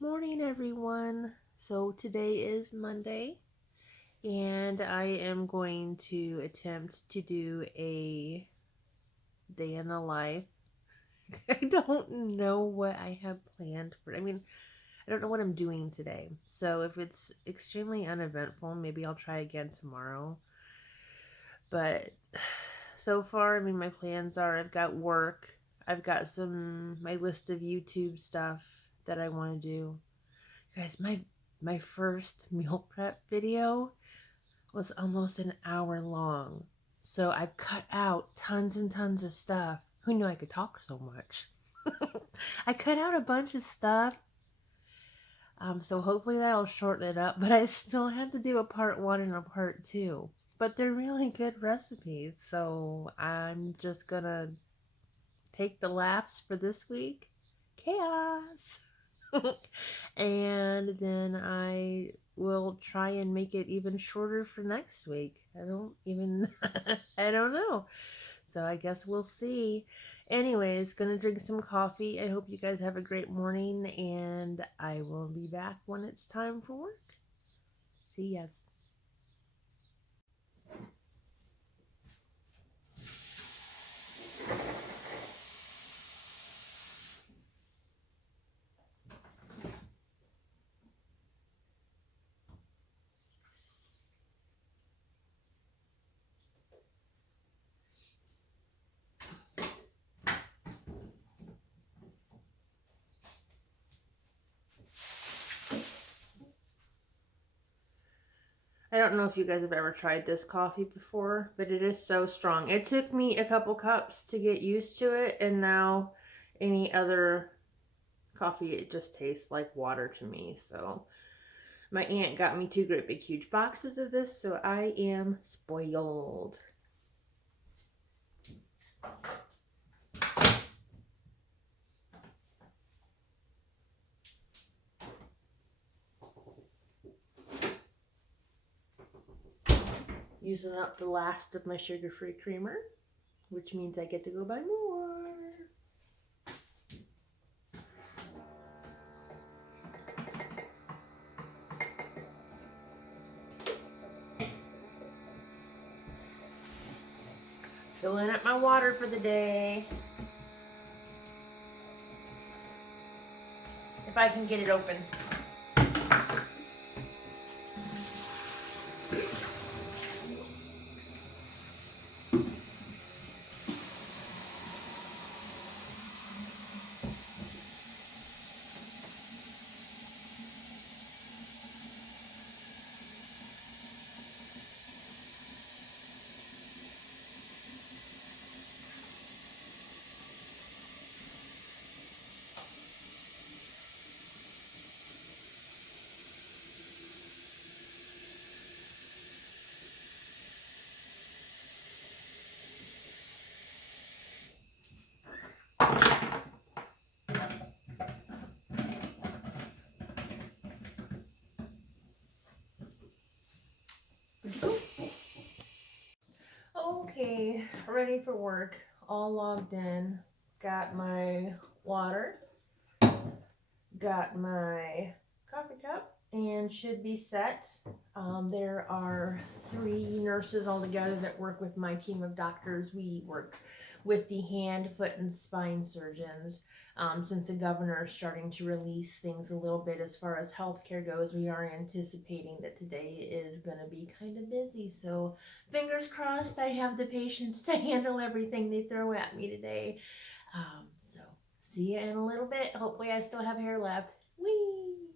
Morning, everyone. So today is Monday, and I am going to attempt to do a day in the life. I don't know what I have planned for. I don't know what I'm doing today. So if it's extremely uneventful, maybe I'll try again tomorrow. But so far, my plans are I've got work, I've got my list of YouTube stuff that I want to do. Guys, my first meal prep video was almost an hour long. So I've cut out tons and tons of stuff. Who knew I could talk so much? I cut out a bunch of stuff. So hopefully that'll shorten it up. But I still had to do a part one and a part two. But they're really good recipes. So I'm just gonna take the laughs for this week. Chaos! And then I will try and make it even shorter for next week. I don't even, I don't know. So I guess we'll see. Anyways, gonna drink some coffee. I hope you guys have a great morning, and I will be back when it's time for work. See ya. I don't know if you guys have ever tried this coffee before, but it is so strong. It took me a couple cups to get used to it, and now any other coffee, it just tastes like water to me. So my aunt got me two great big huge boxes of this, so I am spoiled. Using up the last of my sugar-free creamer, which means I get to go buy more. Filling up my water for the day. If I can get it open. Okay, ready for work. All logged in. Got my water. Got my coffee cup and should be set. There are 3 nurses altogether that work with my team of doctors. We work with the hand, foot, and spine surgeons. Since the governor is starting to release things a little bit as far as healthcare goes, we are anticipating that today is going to be kind of busy. So, fingers crossed, I have the patience to handle everything they throw at me today. So, see you in a little bit. Hopefully, I still have hair left. Whee!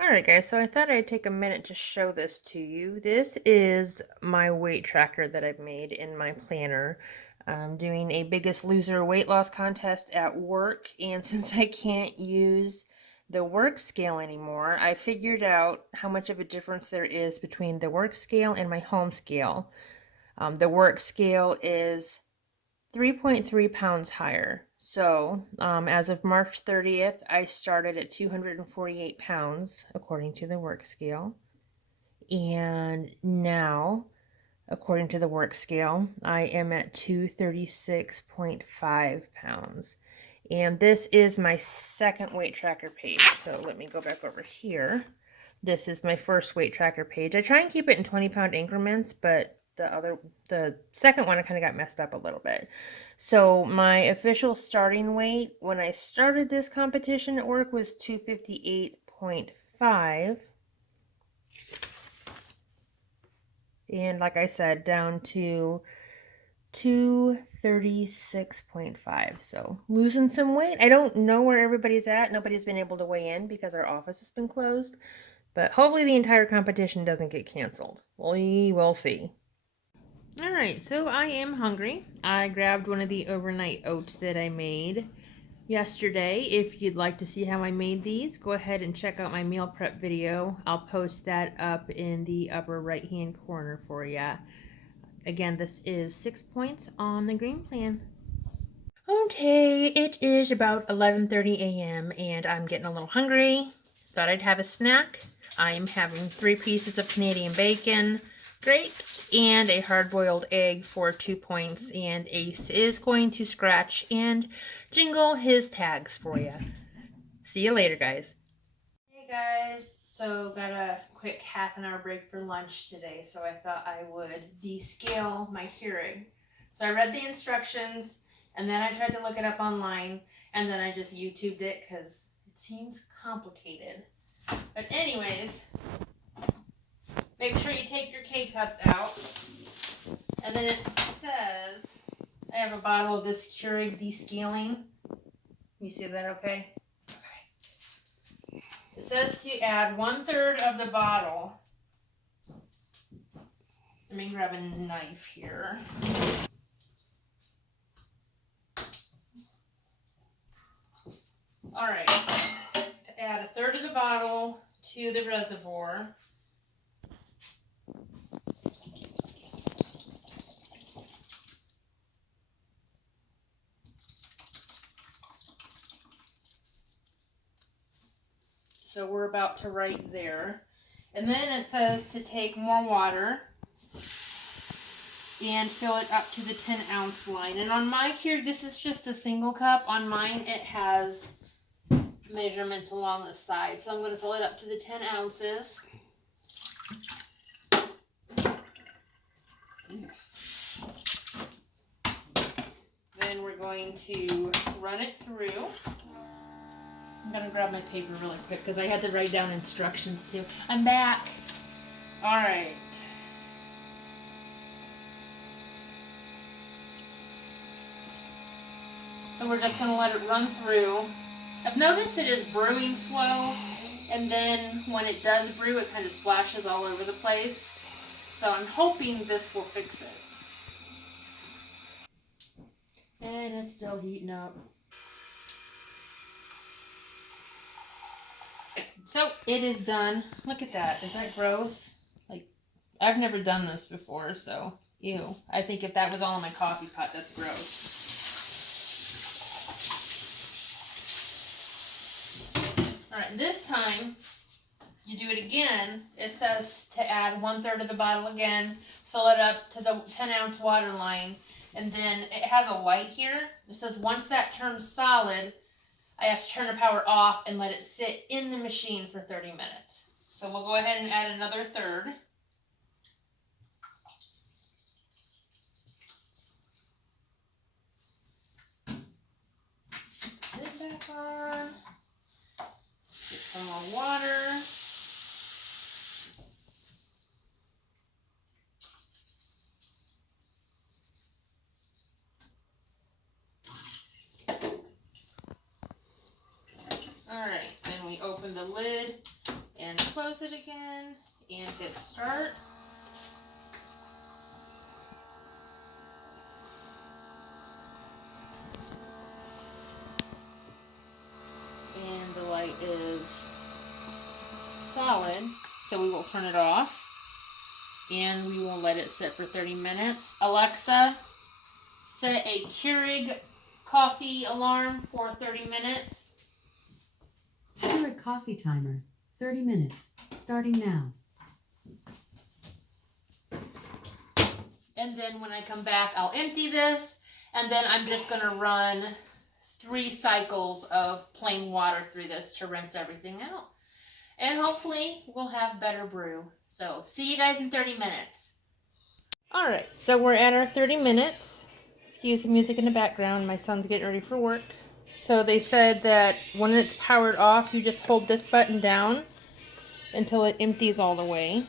Alright guys, so I thought I'd take a minute to show this to you. This is my weight tracker that I've made in my planner. I'm doing a Biggest Loser weight loss contest at work, and since I can't use the work scale anymore, I figured out how much of a difference there is between the work scale and my home scale. The work scale is 3.3 pounds higher. So, as of March 30th, I started at 248 pounds, according to the work scale. And now, according to the work scale, I am at 236.5 pounds. And this is my second weight tracker page. So let me go back over here. This is my first weight tracker page. I try and keep it in 20-pound increments, but the second one I kind of got messed up a little bit. So my official starting weight when I started this competition at work was 258.5. And like I said, down to 236.5. So losing some weight. I don't know where everybody's at. Nobody's been able to weigh in because our office has been closed. But hopefully the entire competition doesn't get canceled. We will see. Alright, so I am hungry. I grabbed one of the overnight oats that I made yesterday. If you'd like to see how I made these, go ahead and check out my meal prep video. I'll post that up in the upper right hand corner for you. Again, this is 6 points on the green plan. Okay, it is about 11:30 a.m. and I'm getting a little hungry. Thought I'd have a snack. I am having 3 pieces of Canadian bacon, grapes, and a hard-boiled egg for 2 points. And Ace is going to scratch and jingle his tags for you. See you later, guys. Hey guys, so got a quick half-an-hour break for lunch today, so I thought I would descale my Keurig. So I read the instructions, and then I tried to look it up online, and then I just YouTubed it because it seems complicated. But anyways, make sure you take your K-cups out, and then it says, I have a bottle of this Keurig descaling. You see that okay? It says to add 1/3 of the bottle. Let me grab a knife here. All right, to add 1/3 of the bottle to the reservoir. So we're about to right there. And then it says to take more water and fill it up to the 10-ounce line. And on my Keurig, this is just a single cup. On mine, it has measurements along the side. So I'm going to fill it up to the 10 ounces. Then we're going to run it through. I'm going to grab my paper really quick because I had to write down instructions too. I'm back. All right. So we're just going to let it run through. I've noticed it is brewing slow, and then when it does brew, it kind of splashes all over the place. So I'm hoping this will fix it. And it's still heating up. So it is done. Look at that. Is that gross? Like, I've never done this before, so ew. I think if that was all in my coffee pot, that's gross. Alright, this time you do it again. It says to add 1/3 of the bottle again, fill it up to the 10-ounce water line, and then it has a light here. It says once that turns solid, I have to turn the power off and let it sit in the machine for 30 minutes. So we'll go ahead and add another 1/3. Put it back on. Get some more water. Alright, then we open the lid and close it again and hit start. And the light is solid, so we will turn it off and we will let it sit for 30 minutes. Alexa, set a Keurig coffee alarm for 30 minutes. Keurig coffee timer, 30 minutes, starting now. And then when I come back, I'll empty this, and then I'm just going to run 3 cycles of plain water through this to rinse everything out. And hopefully we'll have better brew. So see you guys in 30 minutes. All right, so we're at our 30 minutes. Excuse the music in the background. My son's getting ready for work. So they said that when it's powered off, you just hold this button down until it empties all the way.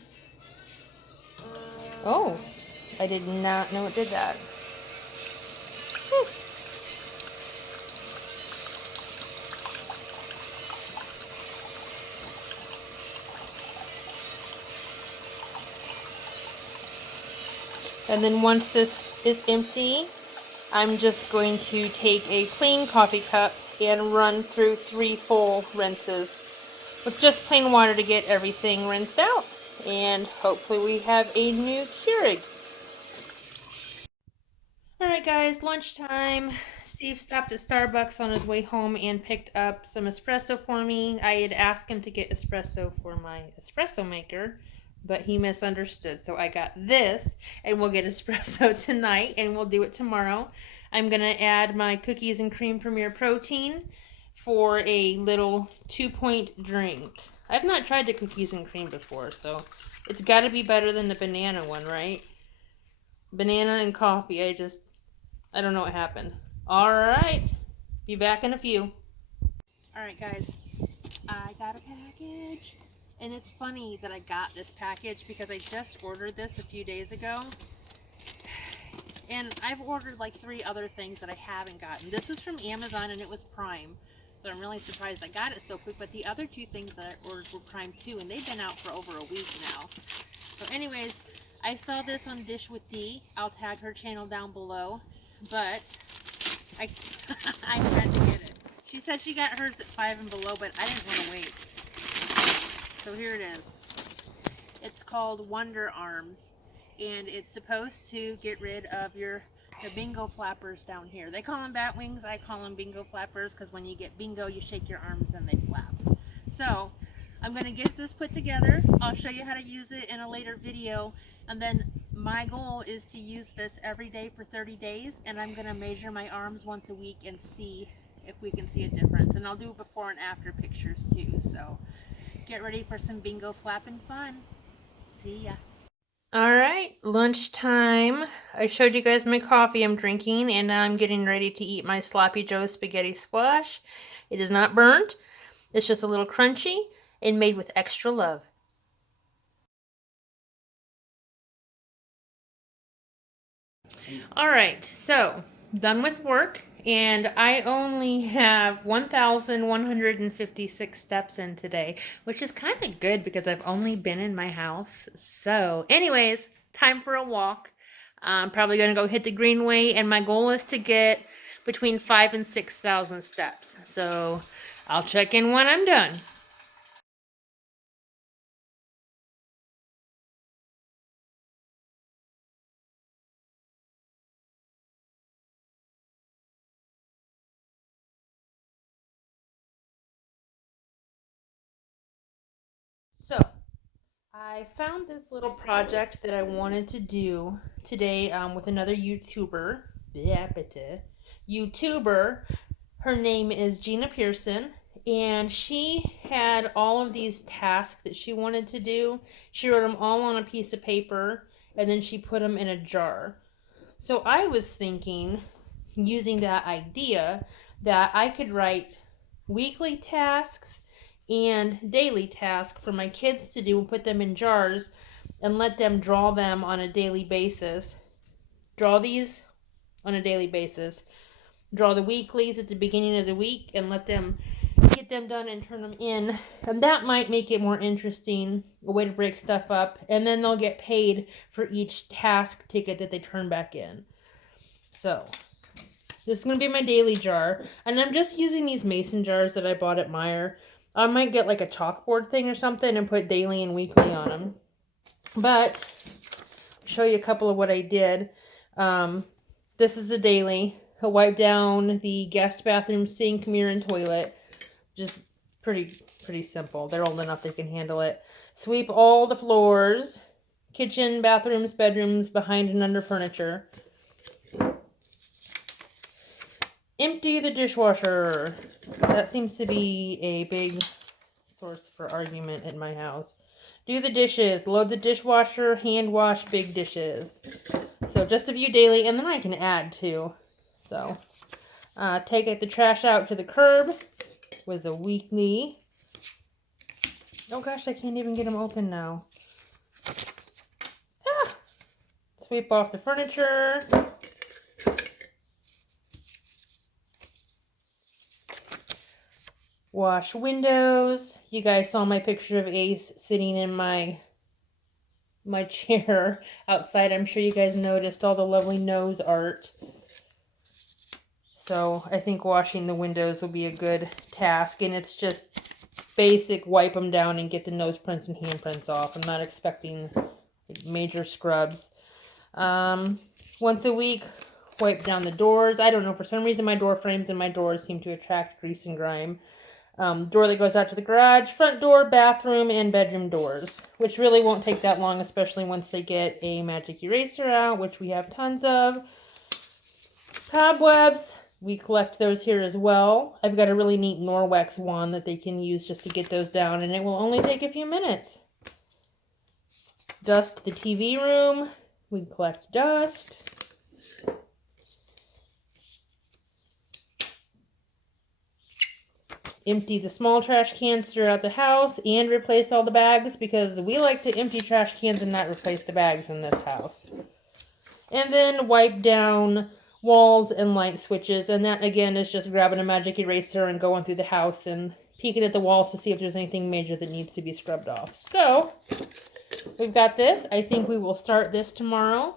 Oh, I did not know it did that. Whew. And then once this is empty, I'm just going to take a clean coffee cup and run through 3 full rinses with just plain water to get everything rinsed out. And hopefully we have a new Keurig. Alright guys, lunchtime. Steve stopped at Starbucks on his way home and picked up some espresso for me. I had asked him to get espresso for my espresso maker, but he misunderstood. So I got this, and we'll get espresso tonight, and we'll do it tomorrow. I'm going to add my cookies and cream Premier Protein for a little 2-point drink. I've not tried the cookies and cream before, so it's got to be better than the banana one, right? Banana and coffee, I don't know what happened. Alright, be back in a few. Alright guys, I got a package. And it's funny that I got this package because I just ordered this a few days ago. And I've ordered like 3 other things that I haven't gotten. This was from Amazon and it was Prime. So I'm really surprised I got it so quick. But the other 2 things that I ordered were Prime too. And they've been out for over a week now. So anyways, I saw this on Dish with D. I'll tag her channel down below. But I had to get it. She said she got hers at 5 and below, but I didn't want to wait. So here it is. It's called Wonder Arms, and it's supposed to get rid of the bingo flappers down here. They call them bat wings. I call them bingo flappers because when you get bingo, you shake your arms and they flap. So I'm going to get this put together. I'll show you how to use it in a later video, and then my goal is to use this every day for 30 days, and I'm going to measure my arms once a week and see if we can see a difference. And I'll do before and after pictures too. So get ready for some bingo flapping fun. See ya. Alright, lunchtime. I showed you guys my coffee I'm drinking, and now I'm getting ready to eat my Sloppy Joe spaghetti squash. It is not burnt. It's just a little crunchy and made with extra love. Alright, so done with work, and I only have 1,156 steps in today, which is kind of good because I've only been in my house. So anyways, time for a walk. I'm probably going to go hit the Greenway, and my goal is to get between 5,000 and 6,000 steps. So I'll check in when I'm done. So I found this little project that I wanted to do today with another YouTuber. YouTuber. Her name is Gina Pearson, and she had all of these tasks that she wanted to do. She wrote them all on a piece of paper, and then she put them in a jar. So I was thinking, using that idea, that I could write weekly tasks and daily tasks for my kids to do and put them in jars and let them draw them on a daily basis. Draw these on a daily basis. Draw the weeklies at the beginning of the week and let them get them done and turn them in. And that might make it more interesting, a way to break stuff up. And then they'll get paid for each task ticket that they turn back in. So this is going to be my daily jar. And I'm just using these mason jars that I bought at Meijer. I might get like a chalkboard thing or something and put daily and weekly on them. But I'll show you a couple of what I did. This is the daily. I'll wipe down the guest bathroom sink, mirror, and toilet. Just pretty simple. They're old enough they can handle it. Sweep all the floors. Kitchen, bathrooms, bedrooms, behind and under furniture. Empty the dishwasher. That seems to be a big source for argument at my house. Do the dishes. Load the dishwasher. Hand wash big dishes. So just a few daily, and then I can add too. So take the trash out to the curb was a weekly. Oh gosh, I can't even get them open now. Ah! Sweep off the furniture. Wash windows. You guys saw my picture of Ace sitting in my chair outside. I'm sure you guys noticed all the lovely nose art. So I think washing the windows will be a good task. And it's just basic wipe them down and get the nose prints and handprints off. I'm not expecting major scrubs. Once a week, wipe down the doors. I don't know, for some reason my door frames and my doors seem to attract grease and grime. Door that goes out to the garage, front door, bathroom, and bedroom doors, which really won't take that long, especially once they get a magic eraser out, which we have tons of. Cobwebs, we collect those here as well. I've got a really neat Norwex wand that they can use just to get those down, and it will only take a few minutes. Dust the TV room, we collect dust. Empty the small trash cans throughout the house and replace all the bags because we like to empty trash cans and not replace the bags in this house. And then wipe down walls and light switches, and that again is just grabbing a magic eraser and going through the house and peeking at the walls to see if there's anything major that needs to be scrubbed off. So we've got this. I think we will start this tomorrow.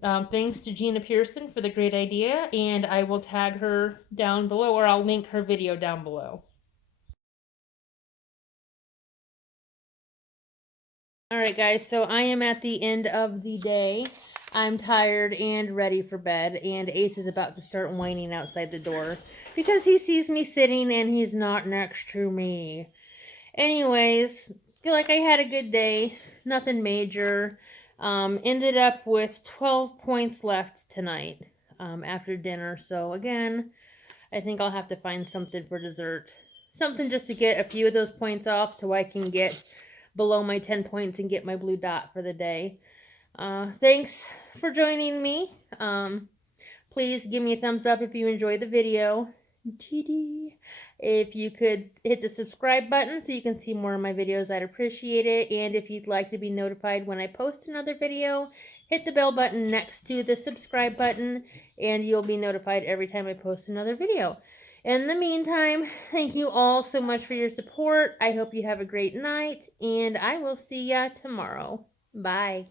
Thanks to Gina Pearson for the great idea, and I will tag her down below, or I'll link her video down below. Alright guys, so I am at the end of the day. I'm tired and ready for bed, and Ace is about to start whining outside the door because he sees me sitting and he's not next to me. Anyways, feel like I had a good day. Nothing major. Ended up with 12 points left tonight after dinner. So again, I think I'll have to find something for dessert. Something just to get a few of those points off so I can get below my 10 points and get my blue dot for the day. Thanks for joining me. Please give me a thumbs up if you enjoyed the video. GD. If you could hit the subscribe button so you can see more of my videos, I'd appreciate it. And if you'd like to be notified when I post another video, hit the bell button next to the subscribe button and you'll be notified every time I post another video. In the meantime, thank you all so much for your support. I hope you have a great night, and I will see ya tomorrow. Bye.